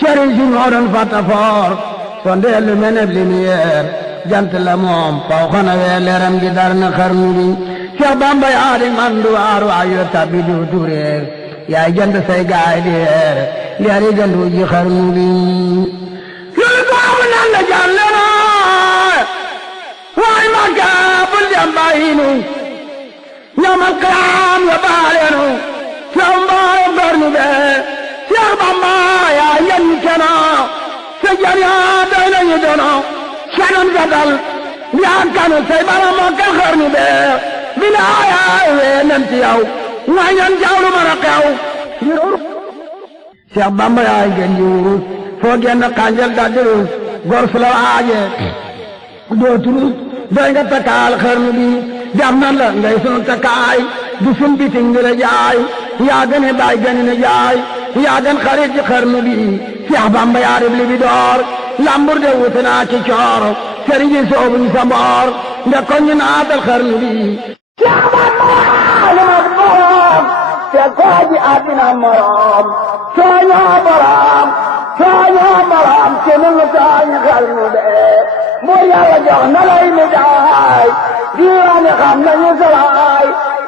sëriñ si ñoo doon fatafoor sondeel lu mel ne lumière jant la moom faw xana wee leeram gi dar na xarnu bi Seex Bamba yaa di man du waar waayu tabbi du tureer yaay jant say gaay di yeer leeri gandu ji xarnu bi loolu baabu nan la jàlle na waay Makka bul dem bàyyi nu ñamal kalaam ya baaleenu Seex mbaayo xarnu bee Seex Bamba yaa yan keno sa jar yaa doy nañu dono sanon gadal yaa kanu say bala Makka xarnu bee bilaay wee nan ci yow nga ñan jawlu mën a xew Seex Bamba yaay gën ji wurus foo genn xànjal da durus gor su la waaje doo turus doy nga takkaal xarnu bi jam nan la ngay sunu takkaay du sun biting di la jaay yaa gën a baay gën a jaay yaa gën xarit ci xarnu bi Seex Bamba yaa rib li bi door lambur de wuute naa ci coor sëriñ bi soobuñ sa mboor nde ko ñu naatal xarnu bi Seex Bamba li ma borom te koo ji àddina morom sooñoo borom te nu mu tooñ xarnu de mbur Yàlla jox na lay mi daay diiwaani xam nañu salaay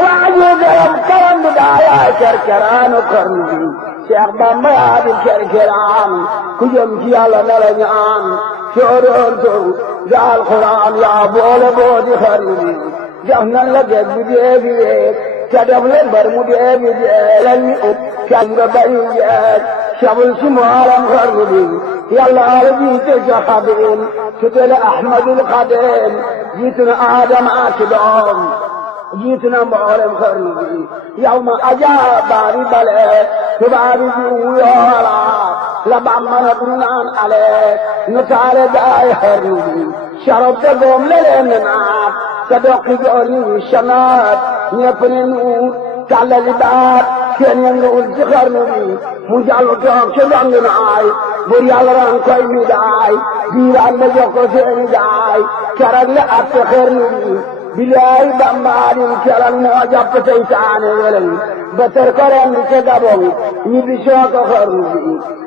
waaji gërëm karam bi daayaay kerkeraanu xarnu bi Seex Bamba yaa di kerkeraan ku jëm ci Yàlla na la ñaan sooroon sow ga alxuraan yaa boole boo di xarnu bi jox nan la géej bu déebi wéeg te def leen bar mu déebi jeeg lan ñu ut can nga bari jeeg sabul si moolam xarnu bi Yàlla ala jiite sa xadim tutele Ahmadul Xadim jiitu na Aadama ak doom jiitu na mboolem xarnu bi yow ma ajaab baari bale tubaari ji wuyoola la Bamba na du naan ale nu taale daay xarnu bi sharab te goom leleen naat te doqi joor ni shanaat ñepp ne nuut tàllali baat seen yënguwul ci xarnu bi mu jàllu toog ci dong naay bur Yàlla ran koy mi daay diiraan la jox ko seeni daay keroog la atte xarnu bi bilaay Bamba dim keroog moo jàpp seytaane weleñ ba tër ko ren di ca Gabon ñi bi soo ko xarnu bi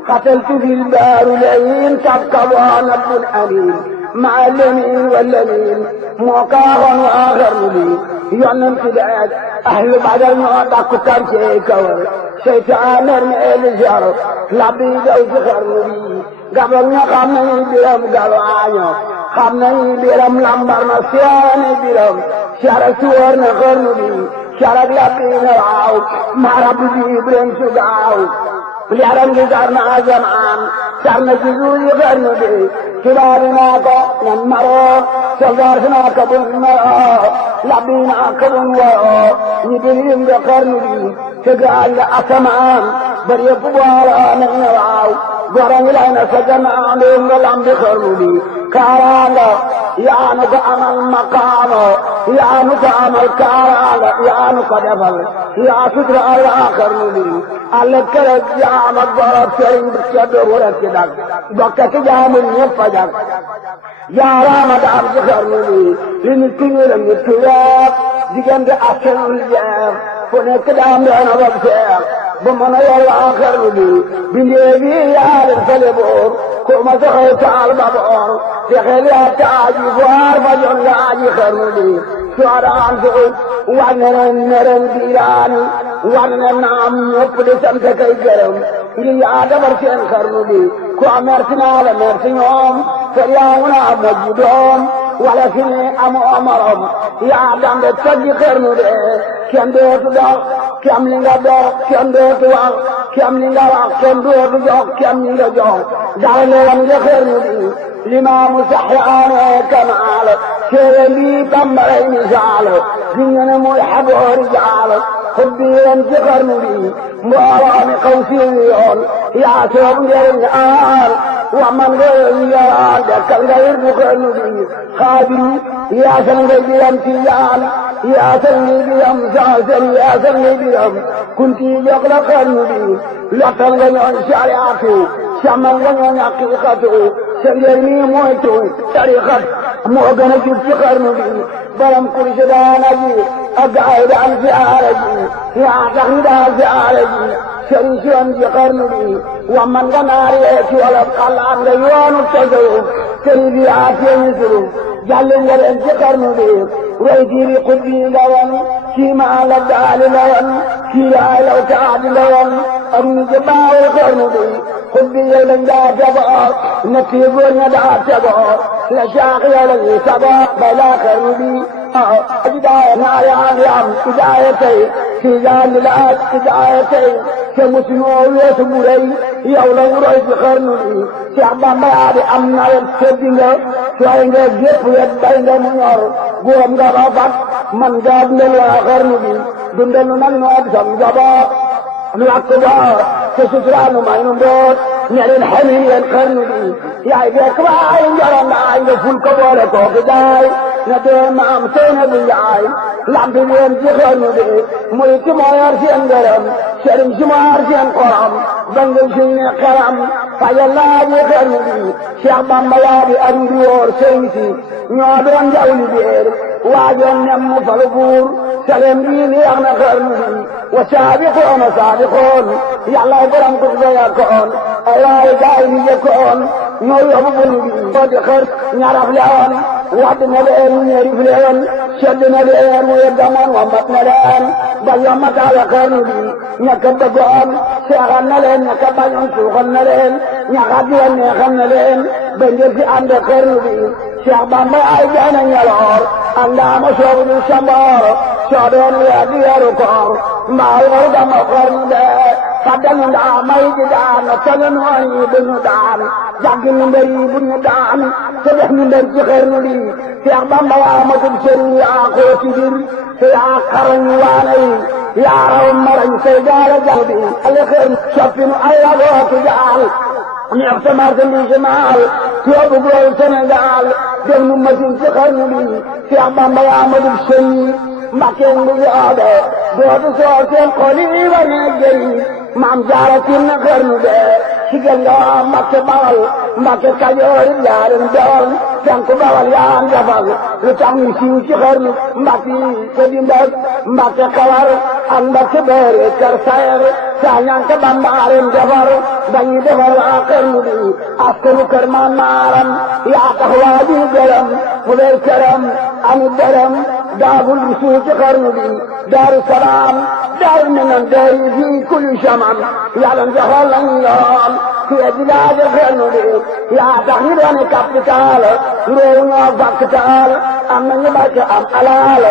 xataltu fil baaru layin tab kaboo nabbul amin maa lemin walamin moo kaaxoon waa xarnu bi yonent ci deeg ahlu Badar ñoo dakku quartier kawar seytaane mi eli jar labbi daw ci xarnu bi Gabon ña xam nañu biram galwaaño xam nañu biram lambar na seeni biram carak suwar na xarnu bi carak labbi na waaw marab bi biram su gaaw yaram gi jar na azamaan jar na ci suuji xarnu bi tubaabi naa ko nan maroo soldaar si naa ko bun maroo labbi naa ko bun waroo ñi birim de xarnu bi te gaal la asamaan bari yëpp booloo nañ ne waaw gorangi lay na sa gannaaw ndéem nga lambi xarnu bi kaaraanga yaanu ko amal maqaamo yaanu ko amal kaaraanga yaanu ko defal yaa sutura Allah xarnu bi alle kere jaam ak borop sëriñ bi ca doogu rek ci dag bokka ci jaamul ñëpp a jag jaaraama daam ci xarnu bi li nit ki ñu lam nit ki week diggante asenul jeex fu nekk daam doona bopp seex bu mën a yor waa xarnu bi bindee bi yaa leen fale boor ko ma soxee taal ba boor te xel yaa taaji foar ba jon laaji xarnu bi soodaan su wane neren biiraani wane naam ñëpp di sant kay gërëm ngir yaa defar seen xarnu bi ku merci naa la merci ñoom te yaa ngi naa mujj doom wala si ne amoo morom yaa dambe taggi xarnu de kenn dootu dox kem li nga dox kenn dootu wax kem li nga wax kenn dootu jox kem li nga jox dara leeram nga xarnu bi limaamu saxyaane kamaal téere bi bambaray misaal di ñu ne muy xaboori jaal xubbi leen ci xarnu bi mbooloo mi xaw siiwi yoon yaa soob njëriñ aar wa man nga yaraal dekkal nga wirdu xarnu bi xaadiru yaasal ngay biram tijaan yaasal ngay biram saasal yaasal ngay biram kunti jox la xarnu bi lottal nga ñooñ sariatu samal nga ñooñ haqiqatu sa njëriñ mi mooy tuuy tariqat moo gën a jub ci xarnu bi baram kursi daana ji ak gaay daan siyaare ji yaa tax ñu daan siyaare ji sëriñ si woon ci xarnu bi wa man nga naar yee ci wolof xalaat nga yoonu tasawuf sëriñ bi yaa teeñu suru jàll nga leen ci xarnu bi roy diiri xuddi nga woon kii maa la daali nga woon kii laay law taadi nga woon ak ñu jëbaawu xarnu bi xuddi yow lañ daa tegoo na tii góor ña daa tegoo la caax yow la ñuy sagoo bay laa xarnu bi hidaaya naa yaa ngi am hidaaya tey ci jaandi la ak hidaaya tey te musuñoo weesu bu rëy yow la ñu roy ci xarnu bi Cheikh Bamba yaa di am nawet seddi nga sooy nga gépp wet bay nga mu ñor góob nga ba fat man nga dundal waa xarnu bi dundal nu nag noo di sam njaboot nu lakk ba te suturaa nu may nu mboot ne leen xamin yéen xarnu bi yaay fekk waay njoroon naay nga ful ko boole kooku jaay na dee maam seyna bu njaay lampi leen ci xarnu bi muy ci moo yor seen ngërëm sëriñ si moo yor seen xorom bangal si ne xaram fajal laaji xarnu bi Cheikh Bamba yaa di aru di woor sëriñ si ñoo doon jawli béer waajoon nem mu falu buur salem bii li yax na xarnu bi wa saabiqoon a saabiqoon yàlla borom ko ga yakkoon ay waay gaay ni jëkkoon ñoo yóbbu bulu bi moo di xër ñaraf lewoon wadd na leen ñeerif leen sedd na leen mu yeddamoon wambat na leen ba yommataala xarnu bi ñaka bëggoon seexal na leen ñaka bañoon suuxal na leen ñaka diwan neexal na leen ba ngir si ànd xarnu bi Cheikh Bamba ay jaana ñaloor andaama soobu du samboor soo doon weer di weeru koor mbaa weeru dama xarnu bee fàddanu ndaa may di daan tane noon yi bu ñu daan jàggi nu mbër yi bu ñu daan te def nu mbër ci xarnu bi Cheikh Bamba yaa matul sëriñ yaa xooti bir te yaa xarañ waane yi yaa raw marañ say gaala jal bi ale xër soppinu ay rabootu jaal ñeex sa marchandise maal yóbbu góor Sénégal def nu machine ci xarnu bi Cheikh Bamba yaa matul sëriñ Mbàkke ngu yoobe dootu soo seen xoli wa ne gëri maam jaara tin na xarnu bee sigal nga waa Mbàkke Bawal Mbàkke Kajoor yaarin dool sanku Bawal yaan jafal lu tax ñu siiw ci xarnu Mbàkke te di mbag Mbàkke Kawar ak Mbàkke Bari Kër Sayer saa ñanka Bambaarim defar dañuy defar waa xarnu bi askanu kër maan maaram yaa tax waa di gërëm fu lay këram ami dërëm daagul bi suuf ci xarnu bi Daaru Salaam Daaru Minan dari fii kulli zaman yàlla joxal lañu yoon fii di laaja xarnu bi yaa tax ñu doon capital réew ñoo capital am nañu barke am alal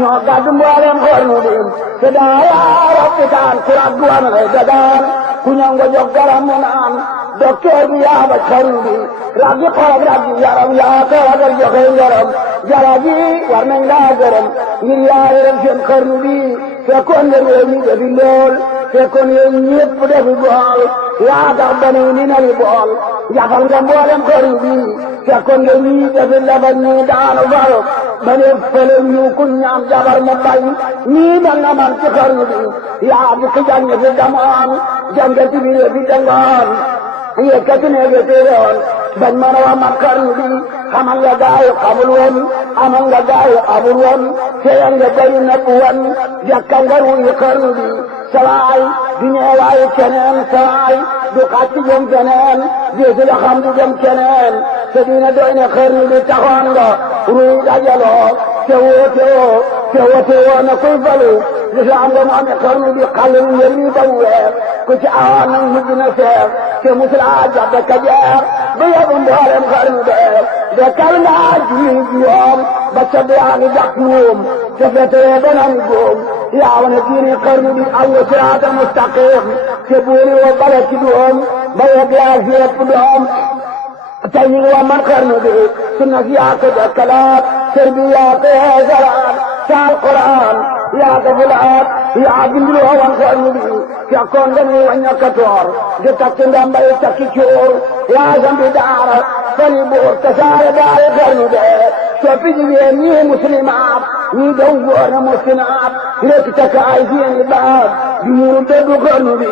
ñoo gàddu mboolem xarnu bi te daa yaa rapitaan ku raggu am lay dadaan ku ñëw nga jox garam mu naan docteur bi yaa ba xarnu bi raggi xool raggi yaram yaa ko ragal joxe ngaram jaraji war nañ laa gërëm ngir yaa yërëm seen xarnu bi fekkoon nga réew mi defi lool fekkoon yéen ñëpp defi bool yaa tax ba ne ni nari bool jafal nga mboolem xarnu bi fekkoon nga ñii defi labal ñii daanu fal ba ne fële ñu ku ñaan jabar mu bañ ñii mel na man ci xarnu bi yaa bu ko jàng fi damoon jàngati bi fi dangoon yëkkati ne ga téeroon bañ mën a wax man xarnu bi xamal nga gaayu xamul woon amal nga gaayu amul woon teyan nga bari nëbb woon jàkka nga ruuyi xarnu bi sawaay di ñeewaayu keneen sawaay du xàcc jëm keneen déesu la xam du jëm keneen te dina doy ne xarnu bi taxoon nga ruuy dajaloo te woote woo na kuy falu lislaam nga mu amee xarnu bi xallin ngeen ni ba mu weer ku ci awoon nag mujj na seer te musulaa jàpp ka jeex ba yóbbu mboolem xarnu bee de kal ngaa julli juróom ba ca yaa ngi jàpp moom te fetee beneen góom yaa wane diini xarnu bi aw siraata mustaqim te buuri wa bala ci doom ba yegg yaa fi yëpp doom tey ñu ngi wax man xarnu bi sunna si yaa ko dekkalaat sër bi yaa ko yeesalaat sa alquran yaa ko fulaat yaa bindiloo wan xarnu bi fekkoon nga ni waññakatoor di takki ndambay takki coor yaa sambi daara fali buur tasaare daari xarnu bee soppi jigéen ñii muslimaat ñii dow góor na muskinaat rek takk ay seeni baat di muuru dëddu xarnu bi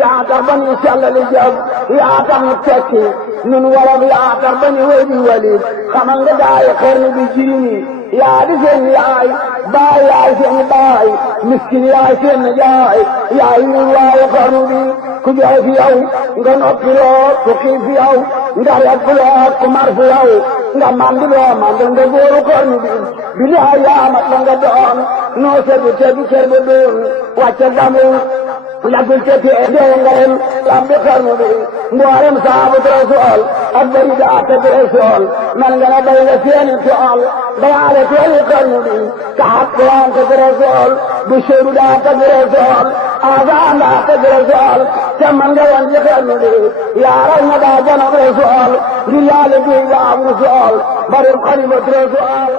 yaa tax ba ni sellali jëf yaa tax ñu tekki nun wolof yaa tax ba ni wéy di walit xamal nga daayi xarnu bi jirimi yaa di seen yaay baay yaay seen baay miskin yaay seen yaay yaay ñu waayu xarnu bi ku jooy fi yow nga noppi loo ku xiif fi yow nga yàgg loo ku mar fi yow nga mandi loo mandal nga góoru xarnu bi bilaay yaa mat la nga doon noo sedu tegu kër ba doon wàcce gamu yàggul ca tee dee nga ren lambi xarnu bi mboolem saabu rasool ak bari daa teg rasool man nga na bay nga seeni tool bayaale tooli xarnu bi kaat kuwaan teg rasool bu seeru daa teg rasool azaan daa teg rasool te man nga wan ci xarnu bi yaaral nga daa janab rasool ngir yàlla bi yaa am rasool bari xalimat rasool